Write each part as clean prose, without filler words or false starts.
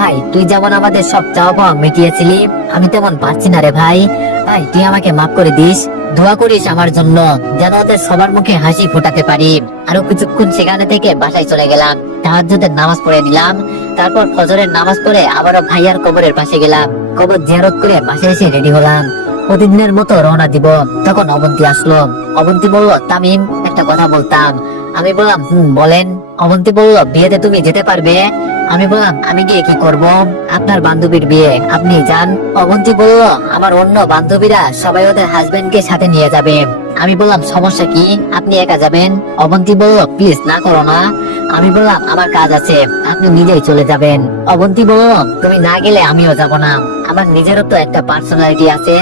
ভাই তুই যেমন আমাদের সব চাওয়া পাওয়া মিটিয়েছিলি, আমি তেমন পারছি না রে ভাই। ভাই তুই আমাকে মাফ করে দিস, দোয়া করিস আমার জন্য, যেন ওদের সবার মুখে হাসি ফোটাতে পারি। আরো কিছুক্ষণ সেখানে থেকে বাসায় চলে গেলাম, তাহাজ্জুদের নামাজ পড়ে নিলাম। তারপর ফজরের নামাজ পড়ে আবারও ভাইয়ার কবরের পাশে গেলাম, কবর জিয়ারত করে বাসায় এসে রেডি হলাম, প্রতিদিনের মতো রওনা দিব। তখন অবন্তী আসলো। অবন্তী বলল, তামিম একটা কথা বলতাম। আমি বললাম, বলেন। অবন্তী বলল, বিয়েতে তুমি যেতে পারবে? আমি বললাম, আমি গিয়ে কি করব? আপনার বান্ধবীর বিয়ে, আপনি যান। অবন্তী বলল, আমার অন্য বান্ধবীরা সবাই ওদের হাজবেন্ডকে সাথে নিয়ে যাবে। আমি বললাম, সমস্যা কি, আপনি একা যাবেন? অবন্তী বলল, প্লিজ না করো না। আমি বললাম, আমার কাজ আছে, আপনি নিজেই চলে যাবেন। অবন্তী বলল, তুমি না গেলে আমিও যাব না, আমার নিজেরও তো একটা পার্সোনালিটি আছে।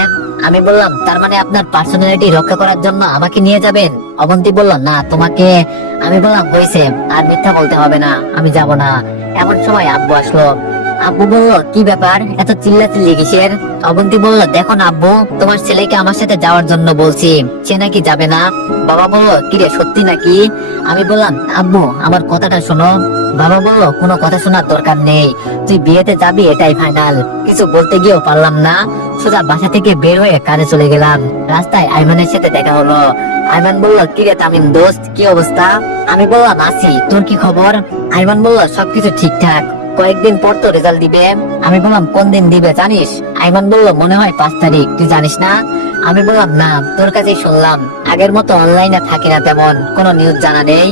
আমি বললাম, তার মানে আপনার পার্সোনালিটি রক্ষা করার জন্য আমাকে নিয়ে যাবেন? অবন্তী বলল, না, তোমাকে। আমি বললাম, হয়েছে, আর মিথ্যা বলতে হবে না, আমি যাব না। এমন সময় আব্বু আসলো। আব্বু বলল, কি ব্যাপার, এত চিল্লাচিল্লি কিসের? অবন্তী বলল, দেখো না আব্বু, তোমার ছেলেকে আমার সাথে যাওয়ার জন্য বলছি, সে নাকি যাবে না। বাবা বলল, কিরে সত্যি নাকি? আমি বললাম, আব্বু আমার কথাটা শোনো। বাবা বলল, কোনো কথা শোনার দরকার নেই, তুই বিয়েতে যাবি এটাই ফাইনাল। কিছু বলতে গিয়েও পারলাম না, সোজা বাসা থেকে বের হয়ে কাজে চলে গেলাম। রাস্তায় আইমানের সাথে দেখা হলো। আইমান বলল, কিরে তামিম দোস্ত, কি অবস্থা? আমি বললাম, আছি, তোর কি খবর? আইমান বলল, সবকিছু ঠিকঠাক, কয়েকদিন পর তো রেজাল্ট দিবে। আমি বললাম, কোন দিন দিবে জানিস? আইমান বলল, মনে হয় 5 তারিখ, তুই জানিস না? আমি বললাম, না, তোর কাছেই শুনলাম, আগের মতো অনলাইনে থাকি না, তেমন কোনো নিউজ জানা নেই।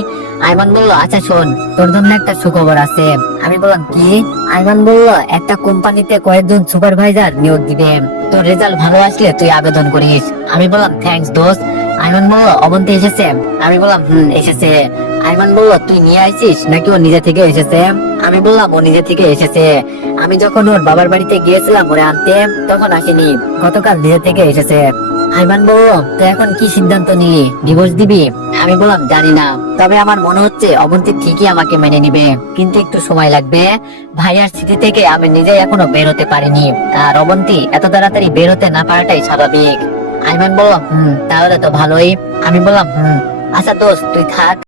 আইমান বলল, আচ্ছা শোন, তোর জন্য একটা সুখবর আছে। আমি বললাম, কি? আইমান বলল, একটা কোম্পানিতে কয়েকজন সুপারভাইজার নিয়োগ দিবে, তোর রেজাল্ট ভালো আসলে তুই আবেদন করিস। আমি বললাম, থ্যাঙ্কস দোস্ত। আইমান বলল, অবন্তী এসেছে? আমি বললাম, এসেছে। আইমান বলল, তুই নিয়ে আইছিস নাকি ও নিজে থেকে এসেছে? আমি বললাম, ও নিজে থেকে এসেছে, আমি যখন ওর বাবার বাড়িতে গিয়েছিলাম ওরে আনতে, তখন আসেনি, গতকাল নিজে থেকে এসেছে। আইমান বলল, তো এখন কি সিদ্ধান্ত নিলি, ডিভোর্স দিবি? আমি বললাম, জানি না, তবে আমার মনে হচ্ছে অবন্তী ঠিকই আমাকে মেনে নিবে, কিন্তু একটু সময় লাগবে। ভাইয়ার স্মৃতি থেকে আমি নিজেই এখনো বের হতে পারিনি, আর অবন্তী এত তাড়াতাড়ি বের হতে না পারাটাই স্বাভাবিক। আইমান বলল, তাহলে তো ভালোই। আমি বললাম, আচ্ছা দোস্ত তুই থাক।